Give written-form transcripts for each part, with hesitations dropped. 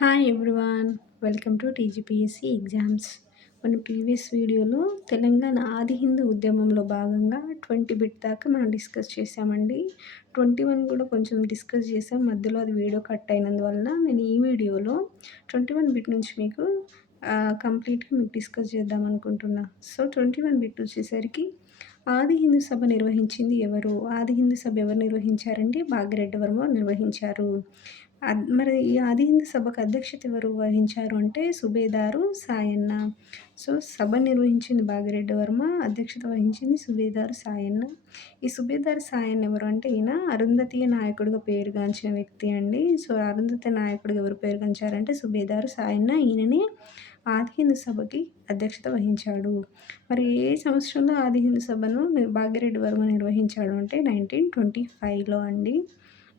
Hi everyone. Welcome to TGPSC exams. మన previous వీడియోలో తెలంగాణ ఆది హిందూ ఉద్యమంలో భాగంగా 20 బిట్ దాకా మనం డిస్కస్ చేసామండి. 21 కూడా కొంచెం డిస్కస్ చేసాం. మధ్యలో అది వీడియో కట్ అయినందువల్ల నేను ఈ వీడియోలో 21 బిట్ నుంచి మీకు కంప్లీట్గా మీకు డిస్కస్ చేద్దాం అనుకుంటున్నా. సో 21 బిట్ వచ్చేసరికి ఆది హిందూ సభ నిర్వహించింది ఎవరు? ఆది హిందూ సభ ఎవరు నిర్వహించారంటే భాగిరెడ్డి వర్మ నిర్వహించారు. మరి ఈ ఆది హిందూ సభకు అధ్యక్షత ఎవరు వహించారు అంటే సుబేదారు సాయన్న. సో సభ నిర్వహించింది భాగిరెడ్డి వర్మ, అధ్యక్షత వహించింది సుబేదారు సాయన్న. ఈ సుబేదారు సాయన్న ఎవరు అంటే ఈయన అరుంధతీయ నాయకుడిగా పేరుగాంచిన వ్యక్తి అండి. సో అరుంధతీయ నాయకుడిగా ఎవరు పేరుగాంచారంటే సుబేదారు సాయన్న. ఈయననే ఆది హిందూ సభకి అధ్యక్షత వహించాడు. మరి ఏ సంవత్సరంలో ఆది హిందూ సభను భాగిరెడ్డి వర్మ నిర్వహించాడు అంటే 1925లో అండి.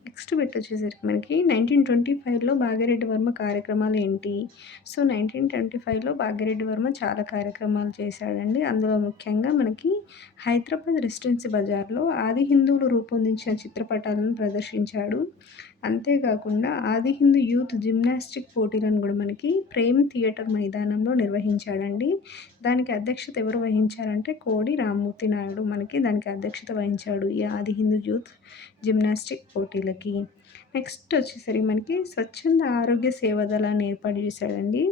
నెక్స్ట్ బిట్ వచ్చేసరికి మనకి 1925లో భాగిరెడ్డి వర్మ కార్యక్రమాలు ఏంటి? సో 1925లో భాగిరెడ్డి వర్మ చాలా కార్యక్రమాలు చేశాడండి. అందులో ముఖ్యంగా మనకి హైదరాబాద్ రెసిడెన్సీ బజార్లో ఆది హిందువులు రూపొందించిన చిత్రపటాలను ప్రదర్శించాడు. అంతేకాకుండా ఆది హిందూ యూత్ జిమ్నాస్టిక్ పోటీలను కూడా మనకి ప్రేమ్ థియేటర్ మైదానంలో నిర్వహించాడండి. దానికి అధ్యక్షత ఎవరు వహించారంటే కోడి రామ్మూర్తి నాయుడు మనకి దానికి అధ్యక్షత వహించాడు ఈ ఆది హిందూ యూత్ జిమ్నాస్టిక్ పోటీలకి. నెక్స్ట్ వచ్చేసరికి మనకి స్వచ్ఛంద ఆరోగ్య సేవాదళాన్ని ఏర్పాటు చేశాడండి.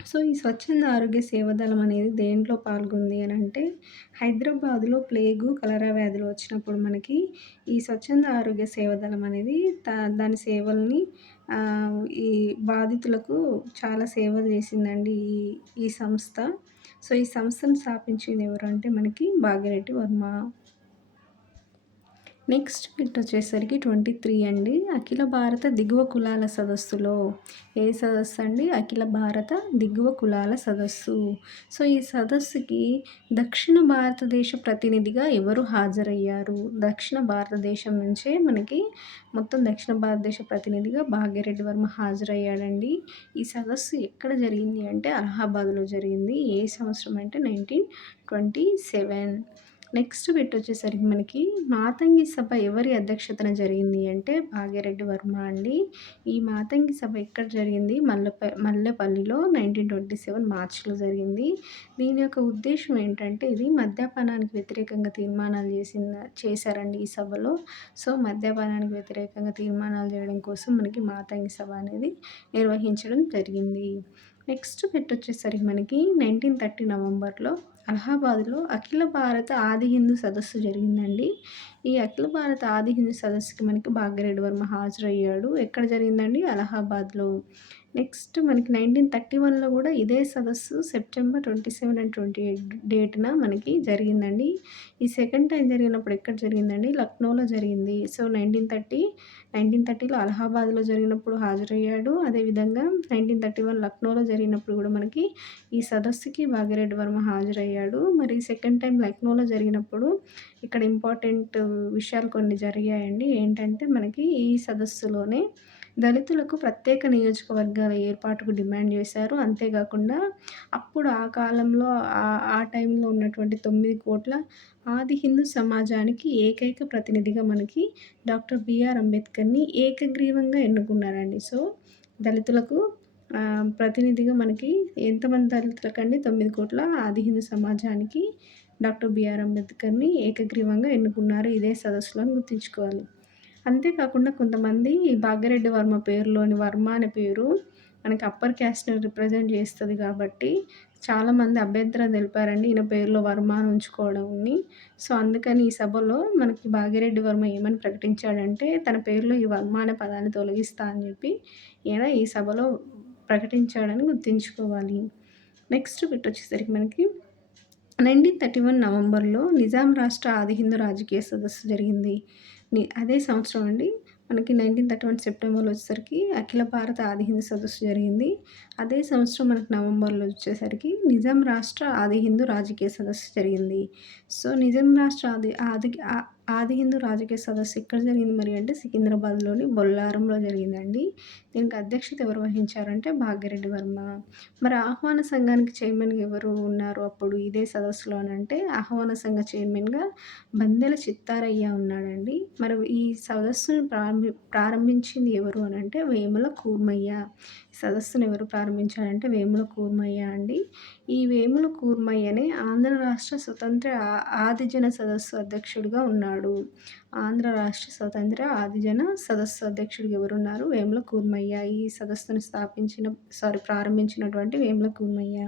సో ఈ స్వచ్ఛంద ఆరోగ్య సేవాదళం అనేది దేంట్లో పాల్గొంది అని అంటే హైదరాబాద్లో ప్లేగు కలరా వ్యాధులు వచ్చినప్పుడు మనకి ఈ స్వచ్ఛంద ఆరోగ్య సేవాదళం అనేది దాని సేవల్ని ఈ బాధితులకు చాలా సేవలు చేసిందండి ఈ సంస్థ. సో ఈ సంస్థను స్థాపించింది ఎవరు అంటే మనకి భాగిరెడ్డి వర్మ. నెక్స్ట్ బిట్ వచ్చేసరికి 23 అండి. అఖిల భారత దిగువ కులాల సదస్సులో ఏ సదస్సు అండి? అఖిల భారత దిగువ కులాల సదస్సు. సో ఈ సదస్సుకి దక్షిణ భారతదేశ ప్రతినిధిగా ఎవరు హాజరయ్యారు? దక్షిణ భారతదేశం నుంచే మనకి మొత్తం దక్షిణ భారతదేశ ప్రతినిధిగా భాగ్యరెడ్డి వర్మ హాజరయ్యాడండి. ఈ సదస్సు ఎక్కడ జరిగింది అంటే అలహాబాద్లో జరిగింది. ఏ సంవత్సరం అంటే 1927. నెక్స్ట్ బిట్ వచ్చేసరికి మనకి మాతంగి సభ ఎవరి అధ్యక్షతన జరిగింది అంటే భాగ్యరెడ్డి వర్మ అండి. ఈ మాతంగి సభ ఎక్కడ జరిగింది? మల్లెపల్లిలో 1927 మార్చిలో జరిగింది. దీని యొక్క ఉద్దేశం ఏంటంటే ఇది మద్యపానానికి వ్యతిరేకంగా తీర్మానాలు చేశారండి ఈ సభలో. సో మద్యపానానికి వ్యతిరేకంగా తీర్మానాలు చేయడం కోసం మనకి మాతంగి సభ అనేది నిర్వహించడం జరిగింది. నెక్స్ట్ బిట్ వచ్చేసరికి మనకి 1930 నవంబర్లో అలహాబాద్లో అఖిల భారత ఆది హిందూ సదస్సు జరిగిందండి. ఈ అఖిల భారత ఆది హిందూ సదస్సుకి మనకి భాగ్యరెడ్డి వర్మ హాజరయ్యాడు. ఎక్కడ జరిగిందండి? అలహాబాద్లో. నెక్స్ట్ మనకి 1931లో కూడా ఇదే సదస్సు సెప్టెంబర్ 27 అండ్ 28 డేట్న మనకి జరిగిందండి. ఈ సెకండ్ టైం జరిగినప్పుడు ఎక్కడ జరిగిందండి? లక్నోలో జరిగింది. సో 1930లో అలహాబాద్లో జరిగినప్పుడు హాజరయ్యాడు. అదేవిధంగా 1931 లక్నోలో జరిగినప్పుడు కూడా మనకి ఈ సదస్సుకి భాగ్యరెడ్డి వర్మ హాజరయ్యాడు. మరి సెకండ్ టైం లక్నోలో జరిగినప్పుడు ఇక్కడ ఇంపార్టెంట్ విషయాలు కొన్ని జరిగాయండి. ఏంటంటే మనకి ఈ సదస్సులోనే దళితులకు ప్రత్యేక నియోజకవర్గాల ఏర్పాటుకు డిమాండ్ చేశారు. అంతేకాకుండా అప్పుడు ఆ కాలంలో ఆ టైంలో ఉన్నటువంటి 9 కోట్ల ఆది హిందూ సమాజానికి ఏకైక ప్రతినిధిగా మనకి డాక్టర్ బిఆర్ అంబేద్కర్ని ఏకగ్రీవంగా ఎన్నుకున్నారండి. సో దళితులకు ప్రతినిధిగా మనకి ఎంతమంది దళితులకండి? 9 కోట్ల ఆది హిందూ సమాజానికి డాక్టర్ బిఆర్ అంబేద్కర్ని ఏకగ్రీవంగా ఎన్నుకున్నారు. ఇదే సదస్సులో గుర్తుంచుకోవాలి. అంతేకాకుండా కొంతమంది భాగ్యరెడ్డి వర్మ పేరులోని వర్మ అనే పేరు మనకి అప్పర్ క్యాస్ట్ని రిప్రజెంట్ చేస్తుంది కాబట్టి చాలామంది అభ్యంతరం తెలిపారండి ఈయన పేరులో వర్మ అని ఉంచుకోవడంని. సో అందుకని ఈ సభలో మనకి భాగ్యరెడ్డి వర్మ ఏమని ప్రకటించాడంటే తన పేరులో ఈ వర్మ అనే పదాన్ని తొలగిస్తా అని చెప్పి ఈయన ఈ సభలో ప్రకటించాడని గుర్తుంచుకోవాలి. నెక్స్ట్ బిట్ వచ్చేసరికి మనకి 1931 నవంబర్లో నిజాం రాష్ట్ర ఆది హిందూ రాజకీయ సదస్సు జరిగింది. అదే సంవత్సరం అండి మనకి 1931 సెప్టెంబర్లో వచ్చేసరికి అఖిల భారత ఆది హిందూ సదస్సు జరిగింది. అదే సంవత్సరం మనకి నవంబర్లో వచ్చేసరికి నిజాం రాష్ట్ర ఆది హిందూ రాజకీయ సదస్సు జరిగింది. సో నిజాం రాష్ట్ర ఆది హిందూ రాజకీయ సదస్సు ఎక్కడ జరిగింది మరి అంటే సికింద్రాబాద్‌లోని బొల్లారంలో జరిగిందండి. దీనికి అధ్యక్షత ఎవరు వహించారంటే భాగ్యరెడ్డి వర్మ. మరి ఆహ్వాన సంఘానికి చైర్మన్‌గా ఎవరు ఉన్నారు అప్పుడు ఇదే సదస్సులో అనంటే ఆహ్వాన సంఘ చైర్మన్‌గా బందెల చిత్తారయ్య ఉన్నాడండి. మరి ఈ సదస్సును ప్రారంభించింది ఎవరు అనంటే వేముల కూర్మయ్య. ఈ సదస్సును ఎవరు ప్రారంభించారంటే వేముల కూర్మయ్య అండి. ఈ వేముల కూర్మయ్యనే ఆంధ్ర రాష్ట్ర స్వతంత్ర ఆదిజన సదస్సు అధ్యక్షుడిగా ఉన్నాడు. ఆంధ్ర రాష్ట్ర స్వతంత్ర ఆదిజన సదస్సు అధ్యక్షుడిగా ఎవరున్నారు? వేముల కూర్మయ్య. ఈ సదస్సును ప్రారంభించినటువంటి వేముల కూర్మయ్య.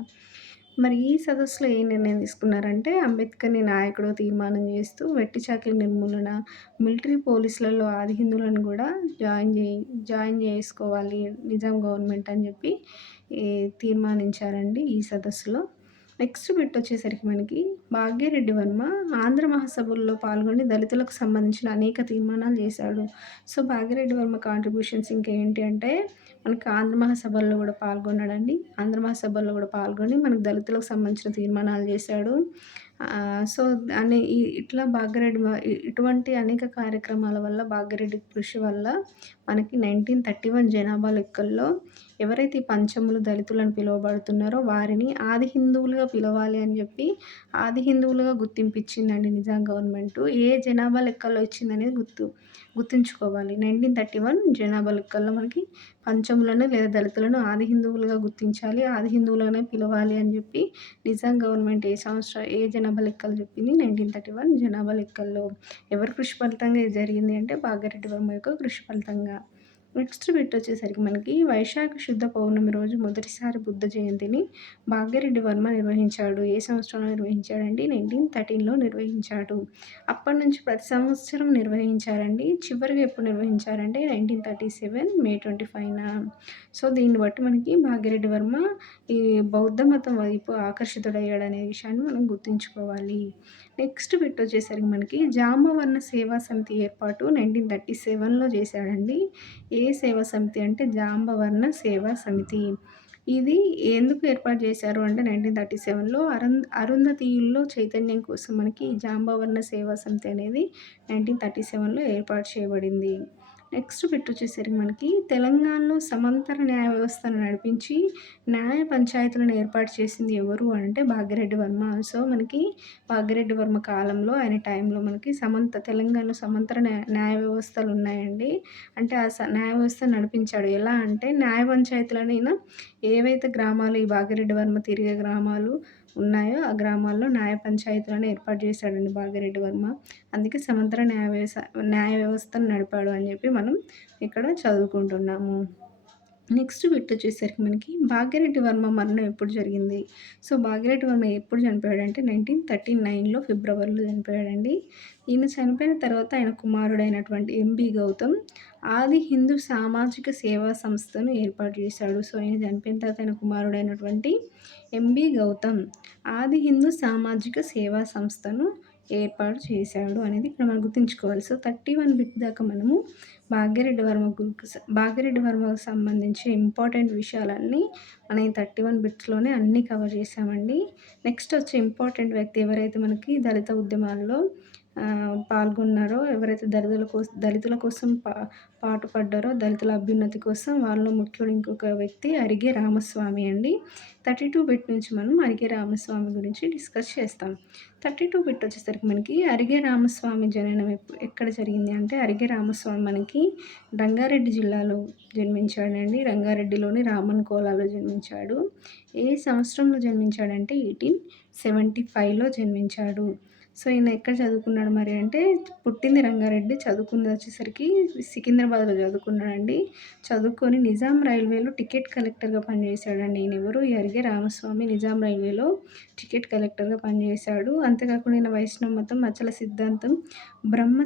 మరి ఈ సదస్సులో ఏ నిర్ణయం తీసుకున్నారంటే అంబేద్కర్‌ని నాయకుడిగా తీర్మానం చేస్తూ వెట్టి చాకిరీ నిర్మూలన, మిలిటరీ పోలీసులలో ఆది హిందువులను కూడా జాయిన్ చేసుకోవాలి నిజాం గవర్నమెంట్ అని చెప్పి తీర్మానించారండి ఈ సదస్సులో. నెక్స్ట్ బిట్ వచ్చేసరికి మనకి భాగ్యరెడ్డి వర్మ ఆంధ్ర మహాసభల్లో పాల్గొని దళితులకు సంబంధించిన అనేక తీర్మానాలు చేశాడు. సో, భాగ్యరెడ్డి వర్మ కాంట్రిబ్యూషన్స్ ఇంకేంటి అంటే మనకి ఆంధ్ర మహాసభల్లో కూడా పాల్గొన్నాడండి. ఆంధ్ర మహాసభల్లో కూడా పాల్గొని మనకు దళితులకు సంబంధించిన తీర్మానాలు చేశాడు. సో, ఇట్లా ఇటువంటి అనేక కార్యక్రమాల వల్ల భాగ్యరెడ్డి కృషి వల్ల మనకి 1931 జనాభా లెక్కల్లో ఎవరైతే ఈ పంచములు దళితులని పిలువబడుతున్నారో వారిని ఆది హిందువులుగా పిలవాలి అని చెప్పి ఆది హిందువులుగా గుర్తింపిచ్చిందండి నిజాం గవర్నమెంటు. ఏ జనాభా లెక్కల్లో ఇచ్చిందనేది గుర్తుంచుకోవాలి. 1931 జనాభా లెక్కల్లో మనకి పంచములను లేదా దళితులను ఆది హిందువులుగా గుర్తించాలి. ఆది హిందువులుగానే పిలవాలి అని చెప్పి నిజాం గవర్నమెంట్ ఏ జనాభా లెక్కలు చెప్పింది? 1931 జనాభా లెక్కల్లో. ఎవరి కృషి ఫలితంగా ఇది జరిగింది అంటే భాగ్యరెడ్డి వర్మ యొక్క కృషి ఫలితంగా. నెక్స్ట్ బిట్ వచ్చేసరికి మనకి వైశాఖ శుద్ధ పౌర్ణమి రోజు మొదటిసారి బుద్ధ జయంతిని భాగ్యరెడ్డి వర్మ నిర్వహించాడు. ఏ సంవత్సరంలో నిర్వహించాడండి? 1913లో నిర్వహించాడు. అప్పటి నుంచి ప్రతి సంవత్సరం నిర్వహించారండి. చివరిగా ఎప్పుడు నిర్వహించారంటే 1937 మే 25న. సో, దీన్ని బట్టి మనకి భాగ్యరెడ్డి వర్మ ఈ బౌద్ధ మతం వైపు ఆకర్షితుడయ్యాడనే విషయాన్ని మనం గుర్తుంచుకోవాలి. నెక్స్ట్ బిట్ వచ్చేసరికి మనకి జాంబవర్ణ సేవా సమితి ఏర్పాటు 1937లో చేశాడండి. ఏ సేవా సమితి అంటే జాంబవర్ణ సేవా సమితి. ఇది ఎందుకు ఏర్పాటు చేశారు అంటే 1937లో అరుంధతీయుల్లో చైతన్యం కోసం మనకి జాంబవర్ణ సేవా సమితి అనేది 1937లో ఏర్పాటు చేయబడింది. నెక్స్ట్ బిట్ వచ్చేసరికి మనకి తెలంగాణలో సమాంతర న్యాయ వ్యవస్థను నడిపించి న్యాయ పంచాయతీలను ఏర్పాటు చేసింది ఎవరు అంటే భాగ్యరెడ్డి వర్మ. సో, మనకి భాగ్యరెడ్డి వర్మ కాలంలో ఆయన టైంలో మనకి తెలంగాణలో సమాంతర న్యాయ వ్యవస్థలు ఉన్నాయండి. అంటే న్యాయ వ్యవస్థను నడిపించాడు. ఎలా అంటే న్యాయ పంచాయతీలనైనా ఏవైతే గ్రామాలు ఈ భాగ్యరెడ్డి వర్మ తిరిగే గ్రామాలు ఉన్నాయో ఆ గ్రామాల్లో న్యాయ పంచాయతీలను ఏర్పాటు చేశాడండి భాగ్యరెడ్డి వర్మ. అందుకే సమాంతర న్యాయ వ్యవస్థను నడిపాడు అని చెప్పి మనం ఇక్కడ చదువుకుంటున్నాము. నెక్స్ట్ బిట్ వచ్చేసరికి మనకి భాగ్యరెడ్డి వర్మ మరణం ఎప్పుడు జరిగింది? సో, భాగ్యరెడ్డి వర్మ ఎప్పుడు చనిపోయాడంటే 1939లో ఫిబ్రవరిలో చనిపోయాడండి. ఈయన చనిపోయిన తర్వాత ఆయన కుమారుడైనటువంటి ఎంబీ గౌతమ్ ఆది హిందూ సామాజిక సేవా సంస్థను ఏర్పాటు చేశాడు. సో, ఆయన చనిపోయిన తర్వాత ఆయన కుమారుడైనటువంటి ఎంబీ గౌతమ్ ఆది హిందూ సామాజిక సేవా సంస్థను ఏర్పాటు చేశాడు అనేది ఇక్కడ మనం గుర్తుంచుకోవాలి. సో, 31 బిట్ దాకా మనము భాగ్యరెడ్డి వర్మకు సంబంధించి ఇంపార్టెంట్ విషయాలన్నీ మనం ఈ 31 బిట్స్‌లోనే అన్నీ కవర్ చేశామండి. నెక్స్ట్ వచ్చే ఇంపార్టెంట్ వ్యక్తి ఎవరైతే మనకి దళిత ఉద్యమాల్లో పాల్గొన్నారో, ఎవరైతే దళితుల కోసం పాటుపడ్డారో, దళితుల అభ్యున్నతి కోసం వాళ్ళలో ముఖ్యుడు ఇంకొక వ్యక్తి అరిగే రామస్వామి అండి. 32 బిట్ నుంచి మనం అరిగే రామస్వామి గురించి డిస్కస్ చేస్తాం. 32 బిట్ వచ్చేసరికి మనకి అరిగే రామస్వామి జననం ఎక్కడ జరిగింది అంటే అరిగే రామస్వామి మనకి రంగారెడ్డి జిల్లాలో జన్మించాడండి. రంగారెడ్డిలోని రామన్కోలాలో జన్మించాడు. ఏ సంవత్సరంలో జన్మించాడంటే 1875లో జన్మించాడు. సో, ఈయన ఎక్కడ చదువుకున్నాడు మరి అంటే పుట్టింది రంగారెడ్డి, చదువుకుంది వచ్చేసరికి సికింద్రాబాద్‌లో చదువుకున్నాడండి. చదువుకొని నిజాం రైల్వేలో టికెట్ కలెక్టర్‌గా పనిచేశాడండి. ఈయన ఎవరు? అరిగే రామస్వామి నిజాం రైల్వేలో టికెట్ కలెక్టర్‌గా పనిచేశాడు. అంతేకాకుండా ఈయన వైష్ణవ మతం, అచల సిద్ధాంతం, బ్రహ్మ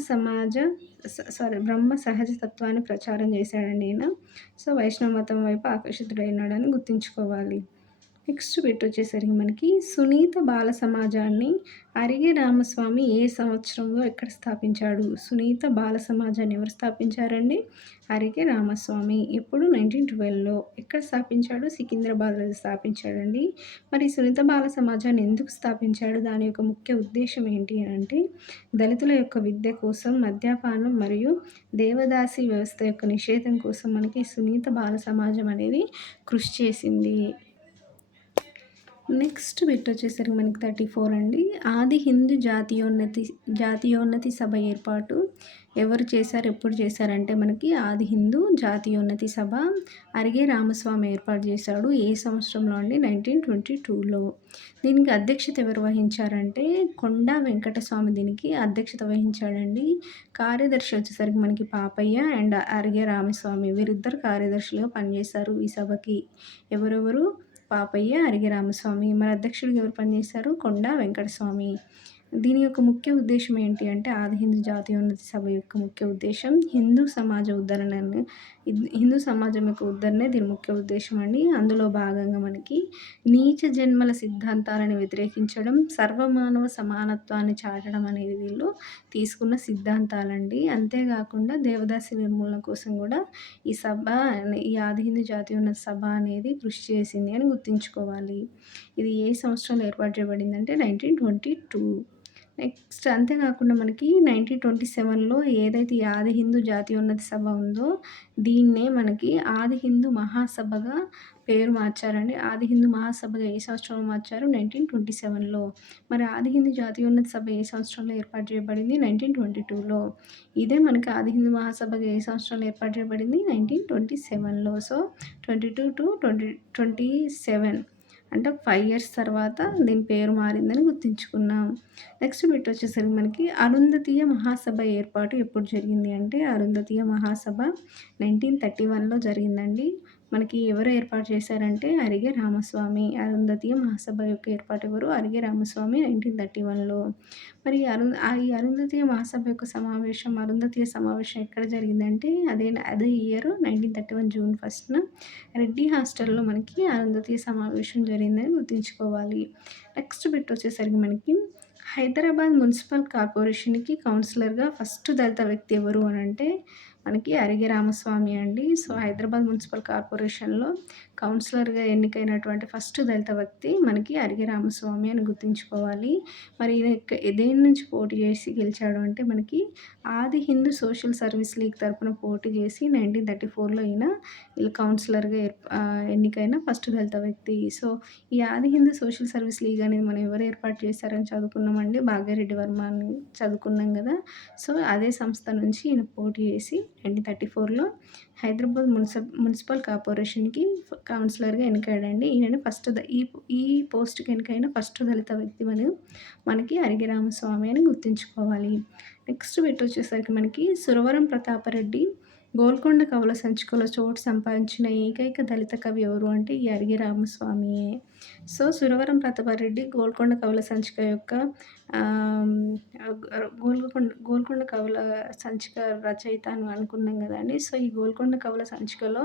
సహజ తత్వాన్ని ప్రచారం చేశాడండి ఈయన. సో, వైష్ణవ మతం వైపు ఆకర్షితుడైనాడని గుర్తుంచుకోవాలి. నెక్స్ట్ బిట్ వచ్చేసరికి మనకి సునీత బాల సమాజాన్ని అరిగే రామస్వామి ఏ సంవత్సరంలో ఎక్కడ స్థాపించాడు? సునీత బాల సమాజాన్ని ఎవరు స్థాపించారండి? అరిగే రామస్వామి. ఎప్పుడు? 1912లో. ఎక్కడ స్థాపించాడు? సికింద్రాబాద్‌లో స్థాపించాడండి. మరి సునీత బాల సమాజాన్ని ఎందుకు స్థాపించాడు? దాని యొక్క ముఖ్య ఉద్దేశ్యం ఏంటి అనంటే, దళితుల యొక్క విద్య కోసం, మద్యపానం మరియు దేవదాసి వ్యవస్థ యొక్క నిషేధం కోసం మనకి సునీత బాల సమాజం అనేది కృషి చేసింది. నెక్స్ట్ బిట్ వచ్చేసరికి మనకి 34 అండి. ఆది హిందూ జాతీయోన్నతి సభ ఏర్పాటు ఎవరు చేశారు? ఎప్పుడు చేశారంటే మనకి ఆది హిందూ జాతీయోన్నతి సభ అరిగే రామస్వామి ఏర్పాటు చేశాడు. ఏ సంవత్సరంలో అండి? 1922లో. దీనికి అధ్యక్షత ఎవరు వహించారంటే కొండా వెంకటస్వామి దీనికి అధ్యక్షత వహించాడండి. కార్యదర్శి వచ్చేసరికి మనకి పాపయ్య అండ్ అరిగే రామస్వామి వీరిద్దరు కార్యదర్శులుగా పనిచేశారు ఈ సభకి. ఎవరెవరు? పాపయ్య, అరిగే రామస్వామి. మరి అధ్యక్షుడిగా ఎవరు పనిచేశారు? కొండా వెంకటస్వామి. దీని యొక్క ముఖ్య ఉద్దేశం ఏంటి అంటే ఆది హిందూ జాతీయోన్నతి సభ యొక్క ముఖ్య ఉద్దేశం హిందూ సమాజం యొక్క ఉద్ధరణే దీని ముఖ్య ఉద్దేశం అండి. అందులో భాగంగా మనకి నీచ జన్మల సిద్ధాంతాలను వ్యతిరేకించడం, సర్వమానవ సమానత్వాన్ని చాటడం అనేది వీళ్ళు తీసుకున్న సిద్ధాంతాలండి. అంతేకాకుండా దేవదాసి నిర్మూలన కోసం కూడా ఈ ఆది హిందూ జాతీయోన్నత సభ అనేది కృషి చేసింది అని గుర్తుంచుకోవాలి. ఇది ఏ సంవత్సరంలో ఏర్పాటు చేయబడిందంటే 1922. నెక్స్ట్ అంతేకాకుండా మనకి 1927లో ఏదైతే ఈ ఆది హిందూ జాతీయోన్నత సభ ఉందో దీన్నే మనకి ఆది హిందూ మహాసభగా పేరు మార్చారండి. ఆది హిందూ మహాసభగా ఏ సంవత్సరంలో మార్చారు? 1927లో. మరి ఆది హిందూ జాతీయోన్నత సభ ఏ సంవత్సరంలో ఏర్పాటు చేయబడింది? 1922లో. ఇదే మనకి ఆది హిందూ మహాసభగా ఏ సంవత్సరంలో ఏర్పాటు చేయబడింది? 1927లో. సో 22 to 27 అంటే 5 years తర్వాత దీని పేరు మారిందని గుర్తుంచుకున్నాం. నెక్స్ట్ బిట్ వచ్చేసరికి మనకి అరుంధతీయ మహాసభ ఏర్పాటు ఎప్పుడు జరిగింది అంటే అరుంధతీయ మహాసభ 1931లో జరిగిందండి. మనకి ఎవరు ఏర్పాటు చేశారంటే అరిగే రామస్వామి. అరుంధతీయ మహాసభ యొక్క ఏర్పాటు ఎవరు? అరిగే రామస్వామి 1931లో. మరి ఈ అరుంధతీయ మహాసభ యొక్క అరుంధతీయ సమావేశం ఎక్కడ జరిగిందంటే అదే ఇయర్ 1931 జూన్ 1న రెడ్డి హాస్టల్‌లో మనకి అరుంధతీయ సమావేశం జరిగిందని గుర్తుంచుకోవాలి. నెక్స్ట్ బిట్ వచ్చేసరికి మనకి హైదరాబాద్ మున్సిపల్ కార్పొరేషన్‌కి కౌన్సిలర్‌గా ఫస్ట్ దళిత వ్యక్తి ఎవరు అనంటే మనకి అరిగే రామస్వామి అండి. సో హైదరాబాద్ మున్సిపల్ కార్పొరేషన్‌లో కౌన్సిలర్‌గా ఎన్నికైనటువంటి ఫస్ట్ దళిత వ్యక్తి మనకి అరిగే రామస్వామి అని గుర్తుంచుకోవాలి. మరి దేని నుంచి పోటీ చేసి గెలిచాడు అంటే మనకి ఆది హిందూ సోషల్ సర్వీస్ లీగ్ తరపున పోటీ చేసి 1934లో ఈయన కౌన్సిలర్‌గా ఎన్నికైన ఫస్ట్ దళిత వ్యక్తి. సో ఈ ఆది హిందూ సోషల్ సర్వీస్ లీగ్ అనేది మనం ఎవరు ఏర్పాటు చేశారని చదువుకున్నామండి. భాగ్యరెడ్డి వర్మ అని చదువుకున్నాం కదా. సో అదే సంస్థ నుంచి ఈయన పోటీ చేసి 1934లో హైదరాబాద్ మున్సిపల్ కార్పొరేషన్‌కి కౌన్సిలర్‌గా ఎన్నికయ్యాడండి. ఈయన ఈ పోస్ట్‌కి ఎన్నికైన ఫస్ట్ దళిత వ్యక్తి మనకి అరిగే రామస్వామి అని గుర్తుంచుకోవాలి. నెక్స్ట్ బిట్ వచ్చేసరికి మనకి సురవరం ప్రతాపరెడ్డి గోల్కొండ కవుల సంచికలో చోటు సంపాదించిన ఏకైక దళిత కవి ఎవరు అంటే ఈ అరిగే రామస్వామియే. సో సురవరం ప్రతాపరెడ్డి గోల్కొండ కవుల సంచిక యొక్క గోల్కొండ కవుల సంచిక రచయిత అని అనుకున్నాం కదండీ. సో ఈ గోల్కొండ కవుల సంచికలో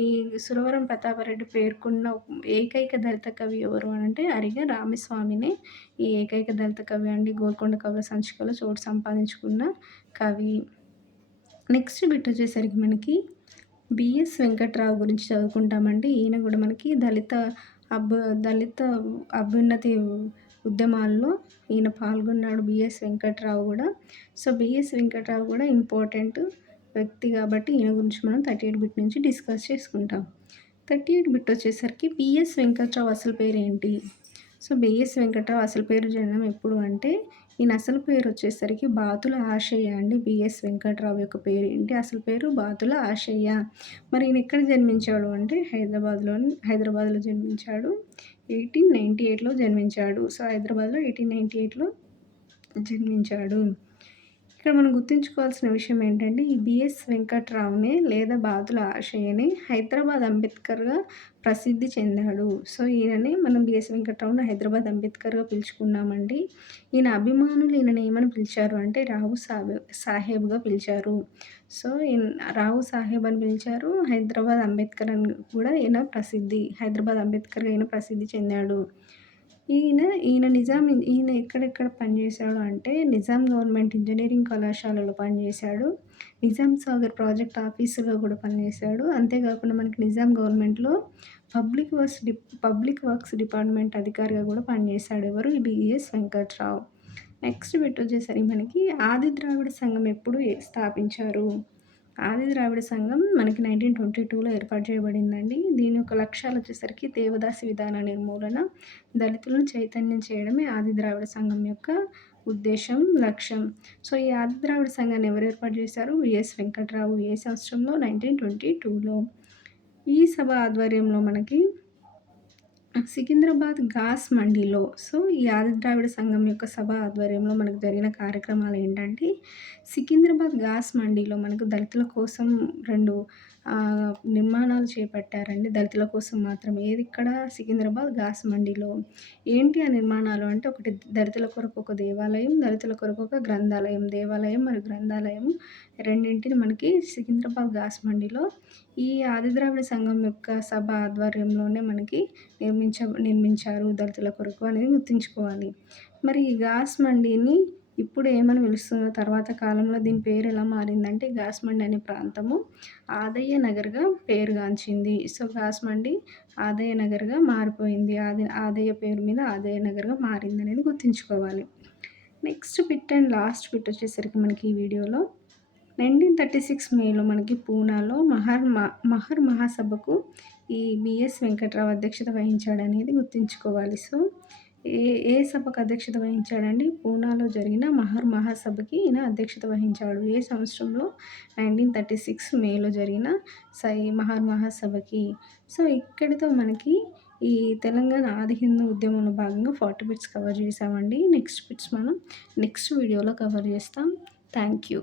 ఈ సురవరం ప్రతాపరెడ్డి పేర్కొన్న ఏకైక దళిత కవి ఎవరు అనంటే అరిగే రామస్వామినే ఈ ఏకైక దళిత కవి అండి. గోల్కొండ కవుల సంచికలో చోటు సంపాదించుకున్న కవి. నెక్స్ట్ బిట్ వచ్చేసరికి మనకి బిఎస్ వెంకట్రావు గురించి చదువుకుంటామండి. ఈయన కూడా మనకి దళిత అభ్యున్నతి ఉద్యమాల్లో ఈయన పాల్గొన్నాడు బిఎస్ వెంకట్రావు కూడా. సో బిఎస్ వెంకట్రావు కూడా ఇంపార్టెంట్ వ్యక్తి కాబట్టి ఈయన గురించి మనం 38 బిట్ నుంచి డిస్కస్ చేసుకుంటాం. 38 బిట్ వచ్చేసరికి బిఎస్ వెంకట్రావు అసలు పేరు ఏంటి? సో బిఎస్ వెంకట్రావు అసలు పేరు జననం ఎప్పుడు అంటే ఈయన అసలు పేరు వచ్చేసరికి బాతుల ఆశయ్య అండి. బిఎస్ వెంకట్రావు యొక్క పేరు ఏంటి? అసలు పేరు బాతుల ఆశయ్య. మరి ఈయన ఎక్కడ జన్మించాడు అంటే హైదరాబాద్లో జన్మించాడు. 1898లో జన్మించాడు. సో హైదరాబాద్లో 1898లో జన్మించాడు. ఇక్కడ మనం గుర్తుంచుకోవాల్సిన విషయం ఏంటంటే, ఈ బిఎస్ వెంకట్రావునే లేదా బాదుల ఆశయ్యని హైదరాబాద్ అంబేద్కర్‌గా ప్రసిద్ధి చెందాడు. సో, ఈయనని మనం బిఎస్ వెంకట్రావుని హైదరాబాద్ అంబేద్కర్‌గా పిలుచుకున్నామండి. ఈయన అభిమానులు ఈయనని ఏమని పిలిచారు అంటే సాహెబ్‌గా పిలిచారు. సో, రావు సాహెబ్ అని పిలిచారు. హైదరాబాద్ అంబేద్కర్ అని కూడా హైదరాబాద్ అంబేద్కర్‌గా ఈయన ప్రసిద్ధి చెందాడు. ఈయన ఈయన ఎక్కడెక్కడ పనిచేశాడు అంటే, నిజాం గవర్నమెంట్ ఇంజినీరింగ్ కళాశాలలో పనిచేశాడు. నిజాం సాగర్ ప్రాజెక్ట్ ఆఫీసర్‌గా కూడా పనిచేశాడు. అంతేకాకుండా మనకి నిజాం గవర్నమెంట్‌లో పబ్లిక్ వర్క్స్ డిపార్ట్మెంట్ అధికారిగా కూడా పనిచేశాడు. ఎవరు? ఈ బిఎస్ వెంకట్రావు. నెక్స్ట్ బిట్ వచ్చేసరికి మనకి ఆది ద్రావిడ సంఘం ఎప్పుడు స్థాపించారు? ఆది ద్రావిడ సంఘం మనకి 1922లో ఏర్పాటు చేయబడిందండి. దీని యొక్క లక్ష్యాలు వచ్చేసరికి దేవదాసి విధాన నిర్మూలన, దళితులను చైతన్యం చేయడమే ఆది ద్రావిడ సంఘం యొక్క ఉద్దేశం, లక్ష్యం. సో, ఈ ఆది ద్రావిడ సంఘాన్ని ఎవరు ఏర్పాటు చేశారు? విఎస్ వెంకట్రావు. ఏ సంవత్సరంలో? 1922లో. ఈ సభ ఆధ్వర్యంలో మనకి సికింద్రాబాద్ గాస్ మండీలో ఈ ఆది ద్రావిడ సంఘం యొక్క సభ ఆధ్వర్యంలో మనకు జరిగిన కార్యక్రమాలు ఏంటంటే, సికింద్రాబాద్ గాస్ మండీలో మనకు దళితుల కోసం 2 నిర్మాణాలు చేపట్టారండి. దళితుల కోసం మాత్రమే. ఏది ఇక్కడ? సికింద్రాబాద్ గాస్ మండీలో. ఏంటి ఆ నిర్మాణాలు అంటే, ఒకటి దళితుల కొరకు ఒక దేవాలయం, దళితుల కొరకు ఒక గ్రంథాలయం. దేవాలయం మరియు గ్రంథాలయం రెండింటిని మనకి సికింద్రాబాద్ గాస్ మండీలో ఈ ఆది ద్రావిడ సంఘం యొక్క సభ ఆధ్వర్యంలోనే మనకి నిర్మించారు దళితుల కొరకు అనేది గుర్తుంచుకోవాలి. మరి ఈ గాస్ మండీని ఇప్పుడు ఏమని పిలుస్తున్నారు? తర్వాత కాలంలో దీని పేరు ఎలా మారిందంటే, గాస్ మండి అనే ప్రాంతము ఆదయ్య నగర్‌గా పేరుగాంచింది. సో, గాస్ మండి ఆదయ్య నగర్‌గా మారిపోయింది. ఆదయ్య పేరు మీద ఆదయ్య నగర్‌గా మారిందనేది గుర్తుంచుకోవాలి. Next bit and last bit వచ్చేసరికి మనకి ఈ వీడియోలో 1936 మేలో మనకి పూనాలో మహర్ మహాసభకు ఈ బిఎస్ వెంకట్రావు అధ్యక్షత వహించాడనేది గుర్తుంచుకోవాలి. సో, ఏ ఏ సభకు అధ్యక్షత వహించాడండి? పూనాలో జరిగిన మహర్ మహాసభకి ఈయన అధ్యక్షత వహించాడు. ఏ సంవత్సరంలో? 1936 మేలో జరిగిన మహర్ మహాసభకి. సో, ఇక్కడితో మనకి ఈ తెలంగాణ ఆది హిందూ ఉద్యమంలో భాగంగా 40 బిట్స్ కవర్ చేసామండి. నెక్స్ట్ బిట్స్ మనం నెక్స్ట్ వీడియోలో కవర్ చేస్తాం. Thank you.